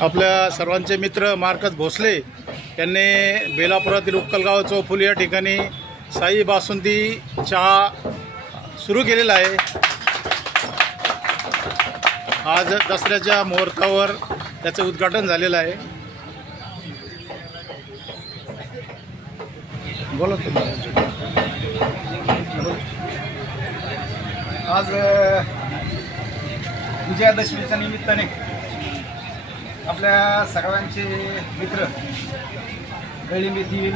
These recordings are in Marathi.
आपल्या सर्वांचे मित्र मार्कस भोसले यांनी बेलापुरातील उक्कलगाव चौफुली या ठिकाणी साई बासुंदी चहा सुरू केलेला आहे। आज दसऱ्याच्या मुहूर्तावर त्याचं उद्घाटन झालेलं आहे। बोला तुम्ही। आज विजयादशमीच्या निमित्ताने आपल्या सगळ्यांचे मित्र गळिंब येथील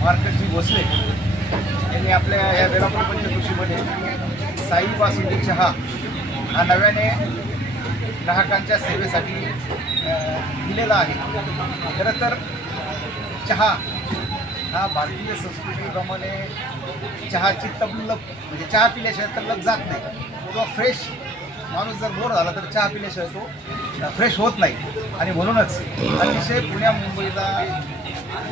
मार्कसजी भोसले यांनी आपल्या या बेलापूर पंचकृषीमध्ये साई बासुंदी चहा हा नव्याने ग्राहकांच्या सेवेसाठी दिलेला आहे। खरं तर चहा हा भारतीय संस्कृतीप्रमाणे चहाची तल्लफ म्हणजे चहा पिल्याशिवाय तल्लफ जात नाही किंवा फ्रेश माणूस जर बोर झाला तर चहा पिल्याशिवाय तो फ्रेश होत नाही। आणि म्हणूनच अतिशय पुण्या मुंबईला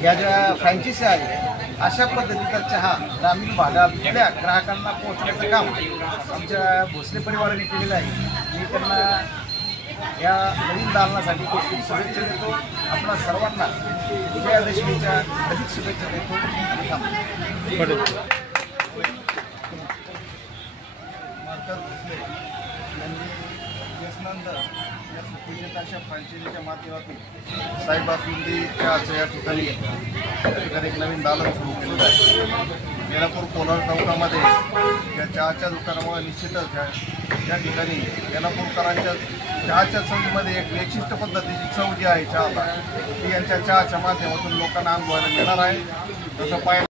या ज्या फ्रँचायसी आहेत अशा पद्धतीचा चहा ग्रामीण भागातल्या ग्राहकांना पोहोचण्याचं काम आमच्या भोसले परिवाराने केलेलं आहे। मी त्यांना या नवीन दालनासाठी खूप खूप शुभेच्छा देतो। आपल्या सर्वांना विजयादशमीच्या अधिक शुभेच्छा देतो। मार्कस भोसले यांनी यानंतर या सुपूजिताच्या फ्रँचायझीच्या माध्यमातून साई बासुंदी चहाचं या ठिकाणी एक नवीन दालन सुरू केलेलं आहे। बेलापूर कोलार चौकामध्ये या चहाच्या दुकानामुळे निश्चितच या ठिकाणी बेलापूरकरांच्या चहाच्या चवीमध्ये एक विशिष्ट पद्धतीची चव जी आहे चहाला ती यांच्या चहाच्या माध्यमातून लोकांना अनुभवायला मिळणार आहे। जसं